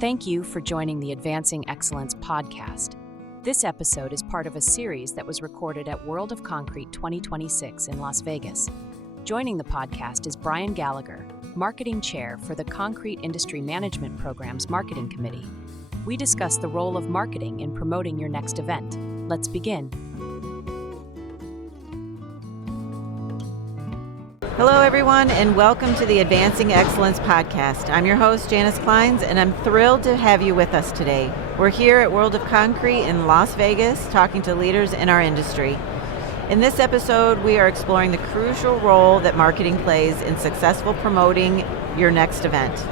Thank you for joining the Advancing Excellence podcast. This episode is part of a series that was recorded at World of Concrete 2026 in Las Vegas. Joining the podcast is Brian Gallagher, Marketing Chair for the Concrete Industry Management Program's Marketing Committee. We discuss the role of marketing in promoting your next event. Let's begin. Hello, everyone, and welcome to the Advancing Excellence podcast. I'm your host, Janice Kleins, and I'm thrilled to have you with us today. We're here at World of Concrete in Las Vegas, talking to leaders in our industry. In this episode, we are exploring the crucial role that marketing plays in successful promoting your next event.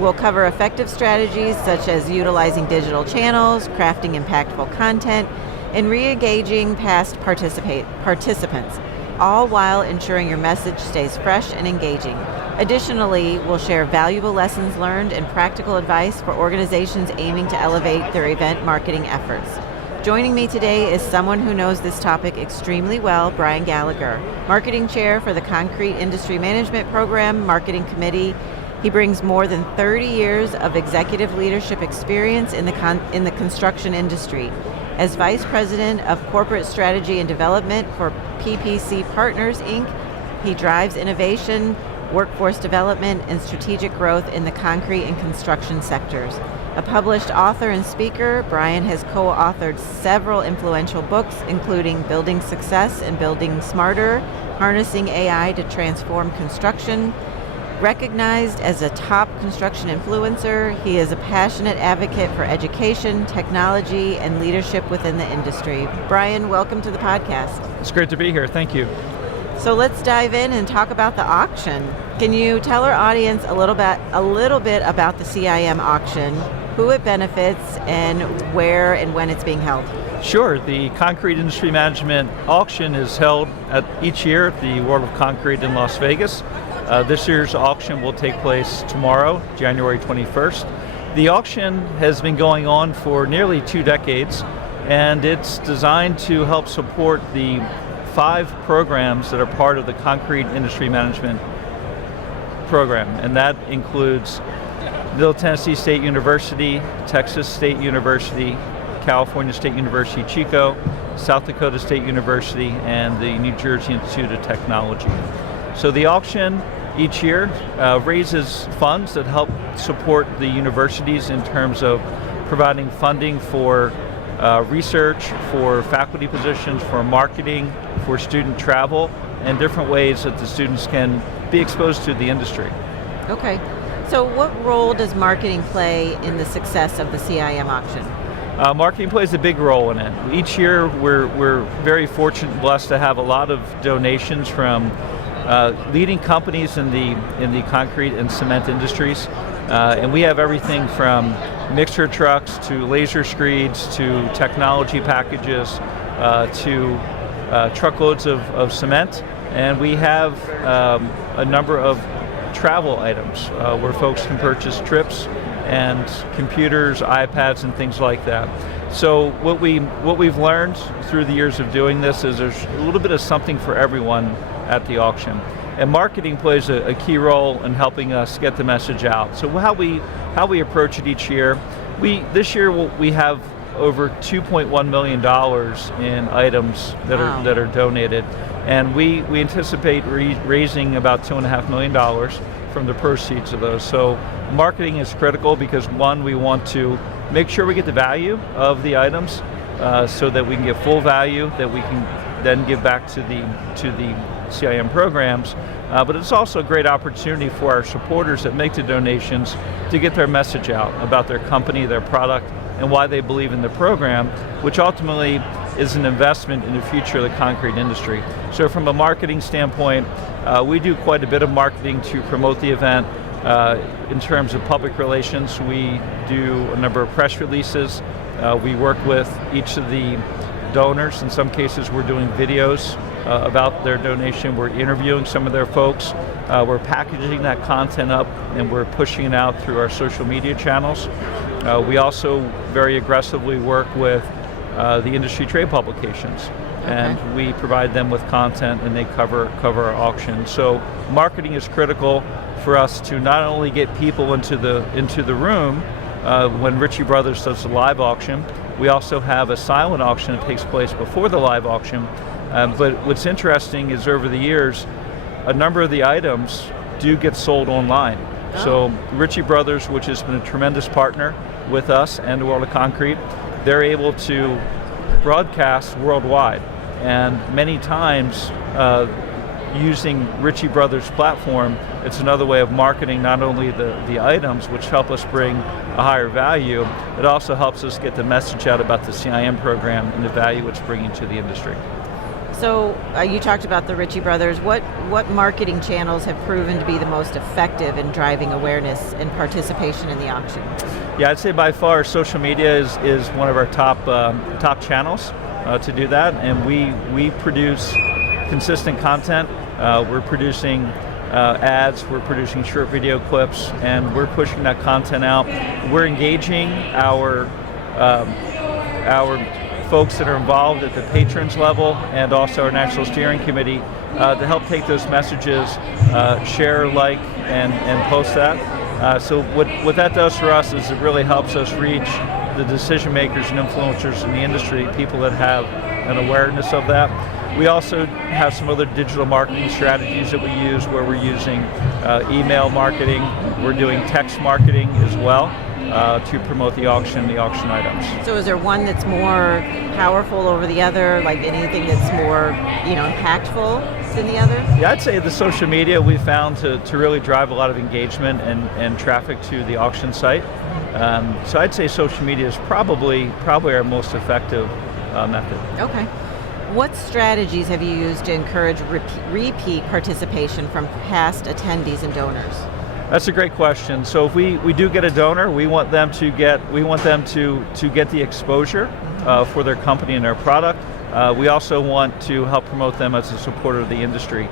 We'll cover effective strategies such as utilizing digital channels, crafting impactful content, and re-engaging past participants, all while ensuring your message stays fresh and engaging. Additionally, we'll share valuable lessons learned and practical advice for organizations aiming to elevate their event marketing efforts. Joining me today is someone who knows this topic extremely well, Brian Gallagher, Marketing Chair for the Concrete Industry Management Program Marketing Committee. He brings more than 30 years of executive leadership experience in the construction industry. As Vice President of Corporate Strategy and Development for PPC Partners, Inc., he drives innovation, workforce development, and strategic growth in the concrete and construction sectors. A published author and speaker, Brian has co-authored several influential books, including Building Success and Building Smarter, Harnessing AI to Transform Construction. Recognized as a top construction influencer, he is a passionate advocate for education, technology, and leadership within the industry. Brian, welcome to the podcast. It's great to be here. Thank you. So let's dive in and talk about the auction. Can you tell our audience a little bit about the CIM auction, who it benefits, and where and when it's being held? Sure. The Concrete Industry Management Auction is held each year at the World of Concrete in Las Vegas. This year's auction will take place tomorrow, January 21st. The auction has been going on for nearly 2 decades, and it's designed to help support the 5 programs that are part of the Concrete Industry Management Program, and that includes Middle Tennessee State University, Texas State University, California State University Chico, South Dakota State University, and the New Jersey Institute of Technology. So the auction each year raises funds that help support the universities in terms of providing funding for research, for faculty positions, for marketing, for student travel, and different ways that the students can be exposed to the industry. Okay, so what role does marketing play in the success of the CIM auction? Marketing plays a big role in it. Each year we're very fortunate and blessed to have a lot of donations from leading companies in the concrete and cement industries, and we have everything from mixer trucks to laser screeds to technology packages to truckloads of cement, and we have a number of travel items where folks can purchase trips and computers, iPads, and things like that. So what we've learned through the years of doing this is there's a little bit of something for everyone at the auction, and marketing plays a key role in helping us get the message out. So how we approach it each year, this year we have over $2.1 million in items that are donated, and we anticipate raising about $2.5 million from the proceeds of those. So marketing is critical because, one, we want to make sure we get the value of the items so that we can get full value that we can then give back to the CIM programs, but it's also a great opportunity for our supporters that make the donations to get their message out about their company, their product, and why they believe in the program, which ultimately is an investment in the future of the concrete industry. So from a marketing standpoint, we do quite a bit of marketing to promote the event. In terms of public relations, we do a number of press releases. We work with each of the donors. In some cases, we're doing videos about their donation. We're interviewing some of their folks. We're packaging that content up and we're pushing it out through our social media channels. We also very aggressively work with the industry trade publications. Okay. And we provide them with content and they cover our auction. So marketing is critical for us to not only get people into the room when Ritchie Brothers does the live auction. We also have a silent auction that takes place before the live auction. But what's interesting is over the years, a number of the items do get sold online. Oh. So Ritchie Brothers, which has been a tremendous partner with us and the World of Concrete, they're able to broadcast worldwide. And many times, using Ritchie Brothers' platform, it's another way of marketing not only the items, which help us bring a higher value, it also helps us get the message out about the CIM program and the value it's bringing to the industry. So you talked about the Ritchie Brothers. What marketing channels have proven to be the most effective in driving awareness and participation in the auction? Yeah, I'd say by far social media is one of our top channels to do that, and we produce consistent content. We're producing ads, we're producing short video clips, and we're pushing that content out. We're engaging our folks that are involved at the patrons level and also our National Steering Committee to help take those messages, share, like, and post that. So what that does for us is it really helps us reach the decision makers and influencers in the industry, people that have an awareness of that. We also have some other digital marketing strategies that we use where we're using email marketing, we're doing text marketing as well to promote the auction items. So is there one that's more powerful over the other, like anything that's more impactful than the other? Yeah, I'd say the social media we found to really drive a lot of engagement and traffic to the auction site. So I'd say social media is probably our most effective method. Okay. What strategies have you used to encourage repeat participation from past attendees and donors? That's a great question. So if we do get a donor, we want them to get the exposure for their company and their product. We also want to help promote them as a supporter of the industry.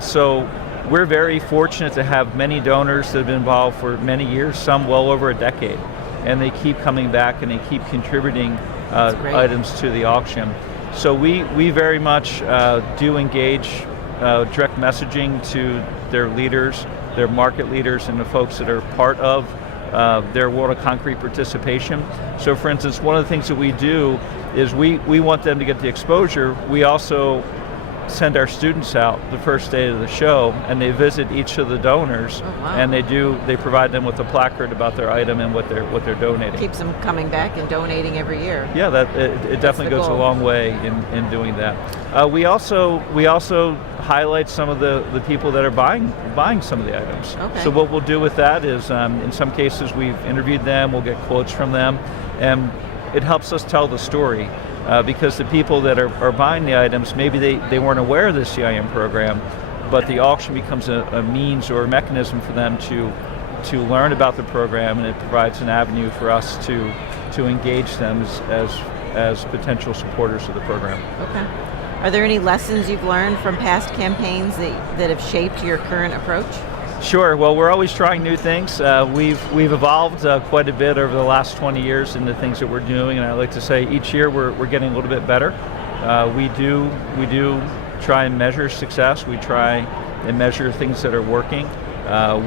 So we're very fortunate to have many donors that have been involved for many years, some well over a decade, and they keep coming back and they keep contributing items to the auction. So we very much do engage direct messaging to their leaders, their market leaders, and the folks that are part of their World of Concrete participation. So for instance, one of the things that we do is we want them to get the exposure. We also send our students out the first day of the show, and they visit each of the donors. Oh, wow. And they provide them with a placard about their item and what they're donating. Keeps them coming back and donating every year. Yeah, it definitely goes a long way in doing that. We also highlight some of the people that are buying some of the items. Okay. So what we'll do with that is, in some cases, we've interviewed them. We'll get quotes from them, and it helps us tell the story. Because the people that are buying the items, maybe they weren't aware of the CIM program, but the auction becomes a means or a mechanism for them to learn about the program, and it provides an avenue for us to engage them as potential supporters of the program. Okay. Are there any lessons you've learned from past campaigns that have shaped your current approach? Sure. Well, we're always trying new things. We've evolved quite a bit over the last 20 years in the things that we're doing, and I like to say each year we're getting a little bit better. We do try and measure success. We try and measure things that are working.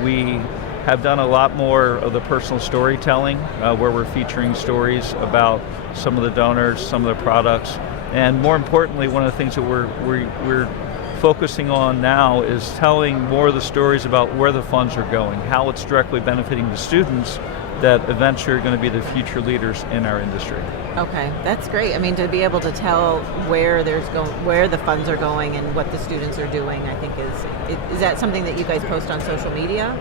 We have done a lot more of the personal storytelling, where we're featuring stories about some of the donors, some of the products, and more importantly, one of the things that we're focusing on now is telling more of the stories about where the funds are going, how it's directly benefiting the students that eventually are going to be the future leaders in our industry. Okay, that's great. I mean, to be able to tell where the funds are going and what the students are doing, I think is that something that you guys post on social media?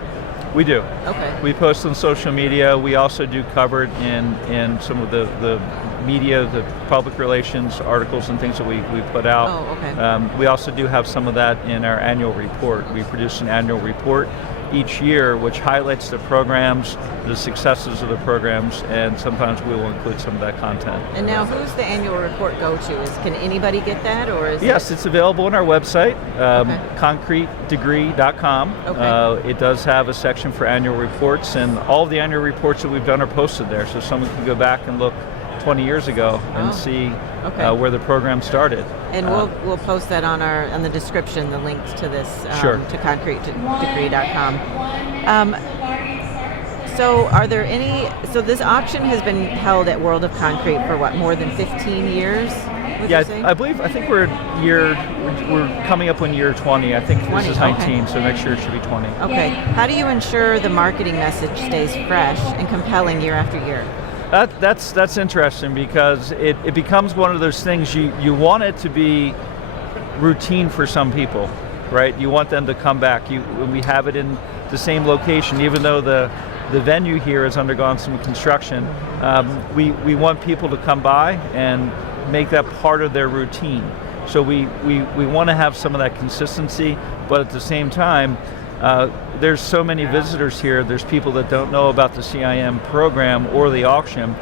We do. Okay. We post on social media. We also do cover it in some of the media, the public relations articles and things that we put out. Oh, okay. We also do have some of that in our annual report. We produce an annual report each year which highlights the programs, the successes of the programs, and sometimes we will include some of that content. And now who's the annual report go to? Can anybody get that, or is Yes, it's available on our website, Okay. concretedegree.com. Okay. It does have a section for annual reports, and all of the annual reports that we've done are posted there, so someone can go back and look 20 years ago and see where the program started. And we'll post that on the description, the links to this, Sure. to concretedegree.com. So are there any, so this auction has been held at World of Concrete for what, more than 15 years? Yeah, I think we're coming up on year 20. I think 20, this is 19, okay. so next year it should be 20. Okay. How do you ensure the marketing message stays fresh and compelling year after year? That's interesting because it becomes one of those things you want it to be routine for some people, right? You want them to come back. We have it in the same location, even though the venue here has undergone some construction. We want people to come by and make that part of their routine. So we want to have some of that consistency, but at the same time, there's so many visitors here. There's people that don't know about the CIM program or the auction.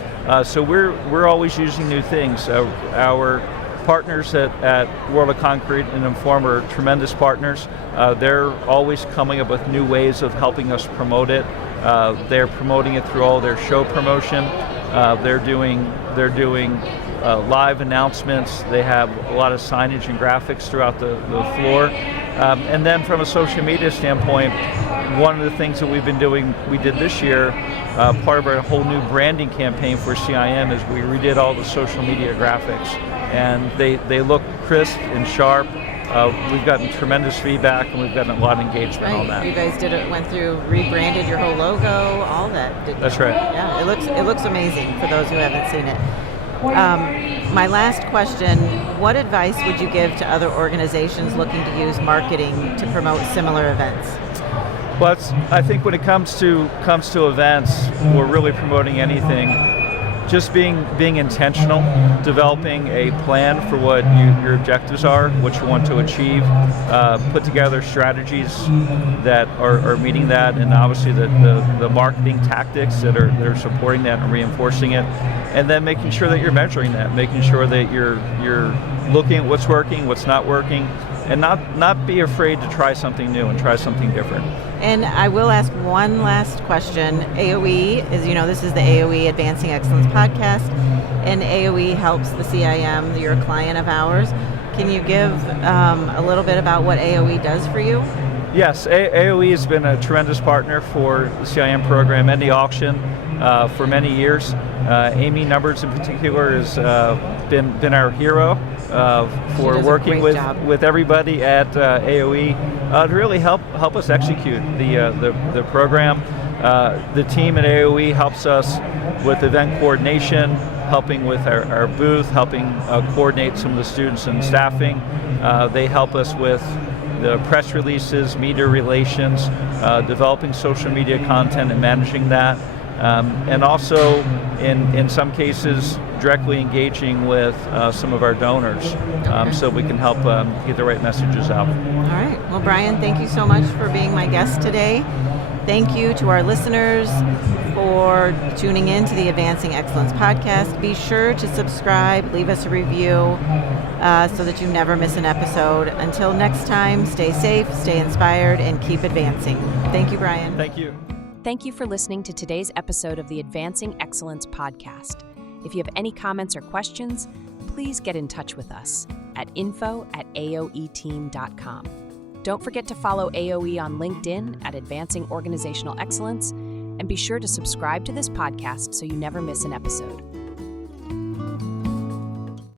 So we're always using new things. Our partners at World of Concrete and Inform are tremendous partners. They're always coming up with new ways of helping us promote it. They're promoting it through all their show promotion. They're doing live announcements. They have a lot of signage and graphics throughout the floor. And then from a social media standpoint, one of the things that we did this year, part of our whole new branding campaign for CIM is we redid all the social media graphics. And they look crisp and sharp. We've gotten tremendous feedback and we've gotten a lot of engagement on that. You guys rebranded your whole logo, all that. That's right. Yeah, it looks amazing for those who haven't seen it. My last question, what advice would you give to other organizations looking to use marketing to promote similar events? Well, I think when it comes to events, we're really promoting anything. Just being intentional, developing a plan for what your objectives are, what you want to achieve, put together strategies that are meeting that, and obviously the marketing tactics that are supporting that and reinforcing it, and then making sure that you're measuring that, making sure that you're looking at what's working, what's not working, and not be afraid to try something new and try something different. And I will ask one last question. AOE, this is the AOE Advancing Excellence podcast, and AOE helps the CIM, you're a client of ours. Can you give a little bit about what AOE does for you? Yes, AOE has been a tremendous partner for the CIM program and the auction for many years. Amy Numbers in particular has been our hero for working with everybody at AOE to really help us execute the program. The team at AOE helps us with event coordination, helping with our booth, helping coordinate some of the students and staffing. They help us with the press releases, media relations, developing social media content and managing that, and also in some cases directly engaging with some of our donors so we can help get the right messages out. All right. Well, Brian, thank you so much for being my guest today. Thank you to our listeners for tuning in to the Advancing Excellence podcast. Be sure to subscribe, leave us a review so that you never miss an episode. Until next time, stay safe, stay inspired, and keep advancing. Thank you, Brian. Thank you. Thank you for listening to today's episode of the Advancing Excellence podcast. If you have any comments or questions, please get in touch with us at info@aoeteam.com. Don't forget to follow AOE on LinkedIn at Advancing Organizational Excellence, and be sure to subscribe to this podcast so you never miss an episode.